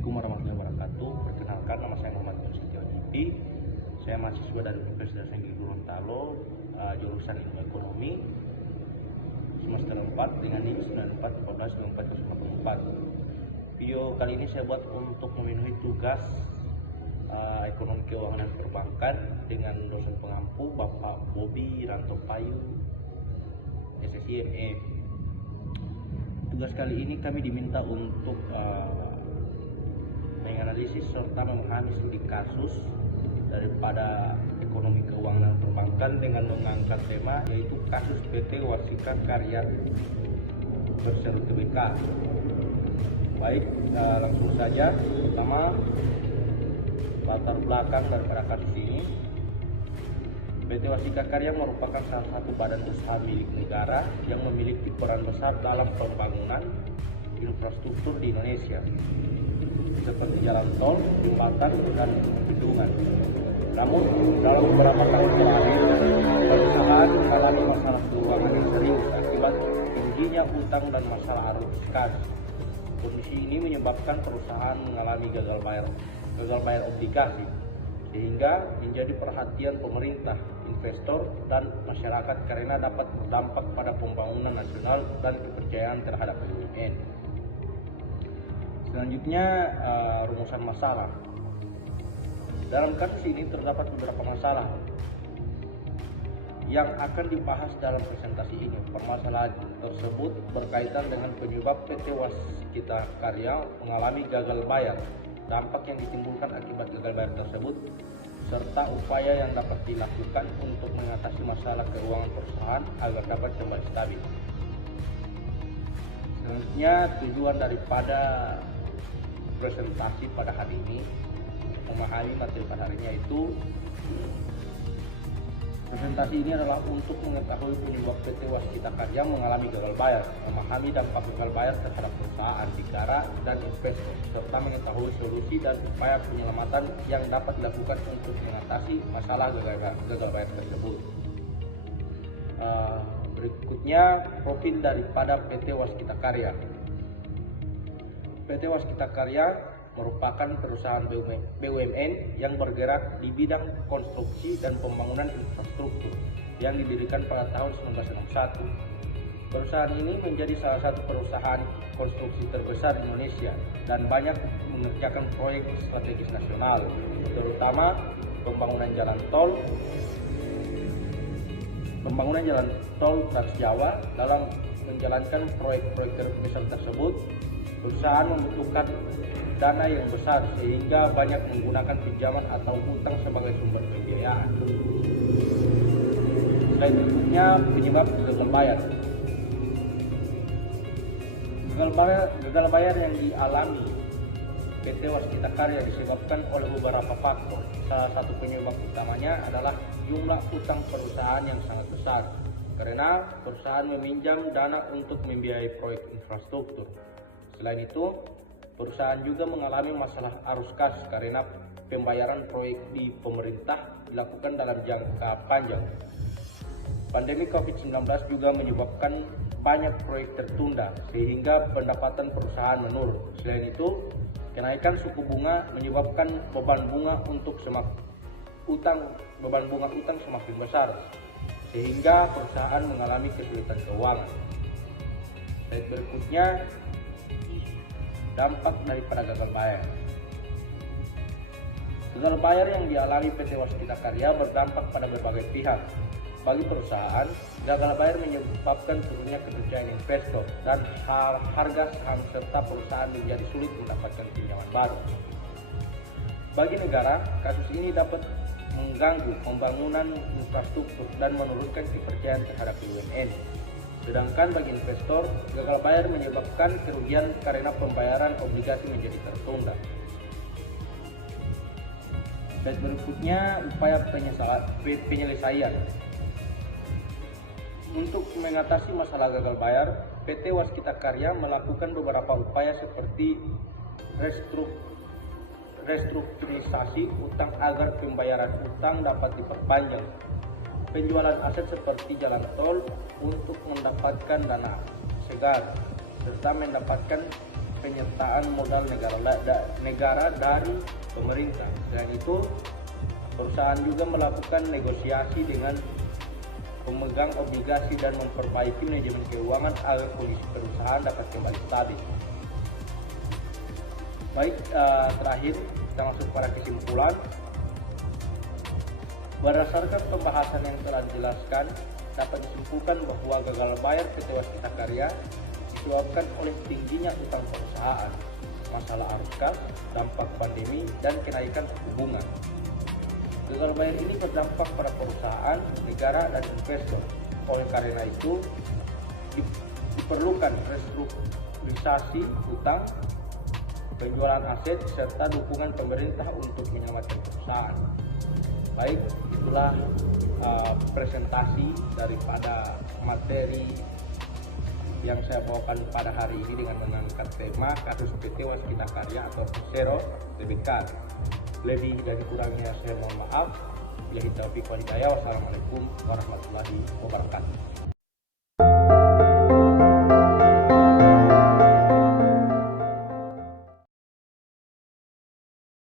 Assalamualaikum warahmatullahi wabarakatuh. Perkenalkan, nama saya Muhammad Nursetio Jipi. Saya mahasiswa dari Universitas Negeri Gorontalo, jurusan Ilmu Ekonomi, semester 4 dengan NIM 94142404. Video kali ini saya buat untuk memenuhi tugas ekonomi keuangan dan perbankan dengan dosen pengampu Bapak Bobi Rantopayu, SSIME. Tugas kali ini kami diminta untuk menganalisis serta memahami studi kasus daripada ekonomi keuangan dan perbankan dengan mengangkat tema yaitu kasus PT Waskita Karya Persero Tbk. Baik, langsung saja. Pertama, latar belakang daripada kasus ini. PT Waskita Karya merupakan salah satu badan usaha milik negara yang memiliki peran besar dalam pembangunan infrastruktur di Indonesia, seperti jalan tol, jembatan, dan bendungan. Namun, dalam beberapa tahun terakhir, perusahaan mengalami masalah keuangan yang serius akibat tingginya utang dan masalah arus kas. Kondisi ini menyebabkan perusahaan mengalami gagal bayar obligasi, sehingga menjadi perhatian pemerintah, investor, dan masyarakat karena dapat berdampak pada pembangunan nasional dan kepercayaan terhadap BUMN. Selanjutnya, rumusan masalah. Dalam kasus ini terdapat beberapa masalah yang akan dibahas dalam presentasi ini. Permasalahan tersebut berkaitan dengan penyebab PT Waskita Karya mengalami gagal bayar, dampak yang ditimbulkan akibat gagal bayar tersebut, serta upaya yang dapat dilakukan untuk mengatasi masalah keuangan perusahaan agar dapat kembali stabil. Selanjutnya, tujuan daripada presentasi pada hari ini, memahami materi pada harinya itu, presentasi ini adalah untuk mengetahui penyebab PT Waskita Karya mengalami gagal bayar, memahami dampak gagal bayar terhadap perusahaan, negara, dan investor, serta mengetahui solusi dan upaya penyelamatan yang dapat dilakukan untuk mengatasi masalah gagal bayar tersebut. Berikutnya, profil daripada PT Waskita Karya. PT Waskita Karya merupakan perusahaan BUMN yang bergerak di bidang konstruksi dan pembangunan infrastruktur yang didirikan pada tahun 1961. Perusahaan ini menjadi salah satu perusahaan konstruksi terbesar di Indonesia dan banyak mengerjakan proyek strategis nasional, terutama pembangunan jalan tol Trans Jawa. Dalam menjalankan proyek-proyek terbesar tersebut, perusahaan membutuhkan dana yang besar sehingga banyak menggunakan pinjaman atau utang sebagai sumber pembiayaan. Selanjutnya, penyebab gagal bayar. Gagal bayar yang dialami PT Waskita Karya disebabkan oleh beberapa faktor. Salah satu penyebab utamanya adalah jumlah utang perusahaan yang sangat besar, karena perusahaan meminjam dana untuk membiayai proyek infrastruktur. Selain itu, perusahaan juga mengalami masalah arus kas karena pembayaran proyek di pemerintah dilakukan dalam jangka panjang. Pandemi COVID-19 juga menyebabkan banyak proyek tertunda sehingga pendapatan perusahaan menurun. Selain itu, kenaikan suku bunga menyebabkan beban bunga utang semakin besar sehingga perusahaan mengalami kesulitan keuangan. Slide berikutnya, dampak daripada gagal bayar. Gagal bayar yang dialami PT Waskita Karya berdampak pada berbagai pihak. Bagi perusahaan, gagal bayar menyebabkan turunnya kepercayaan investor dan harga saham serta perusahaan menjadi sulit mendapatkan pinjaman baru. Bagi negara, kasus ini dapat mengganggu pembangunan infrastruktur dan menurunkan kepercayaan terhadap BUMN. Sedangkan bagi investor, gagal bayar menyebabkan kerugian karena pembayaran obligasi menjadi tertunda. Dan berikutnya, upaya penyelesaian. Untuk mengatasi masalah gagal bayar, PT Waskita Karya melakukan beberapa upaya seperti restrukturisasi utang agar pembayaran utang dapat diperpanjang, penjualan aset seperti jalan tol untuk mendapatkan dana segar, serta mendapatkan penyertaan modal negara dari pemerintah. Selain itu, perusahaan juga melakukan negosiasi dengan pemegang obligasi dan memperbaiki manajemen keuangan agar kondisi perusahaan dapat kembali stabil. Baik, terakhir kita masuk pada kesimpulan. Berdasarkan pembahasan yang telah dijelaskan, dapat disimpulkan bahwa gagal bayar PT Waskita Karya disebabkan oleh tingginya utang perusahaan, masalah arus kas, dampak pandemi, dan kenaikan suku bunga. Gagal bayar ini berdampak pada perusahaan, negara, dan investor. Oleh karena itu, diperlukan restrukturisasi utang, penjualan aset, serta dukungan pemerintah untuk menyelamatkan perusahaan. Baik, itulah presentasi daripada materi yang saya bawakan pada hari ini dengan mengangkat tema kasus PT Waskita Karya atau Persero Tbk. Lebih dan kurangnya saya mohon maaf. Billahi taufiq wal hidayah. Wassalamualaikum warahmatullahi wabarakatuh.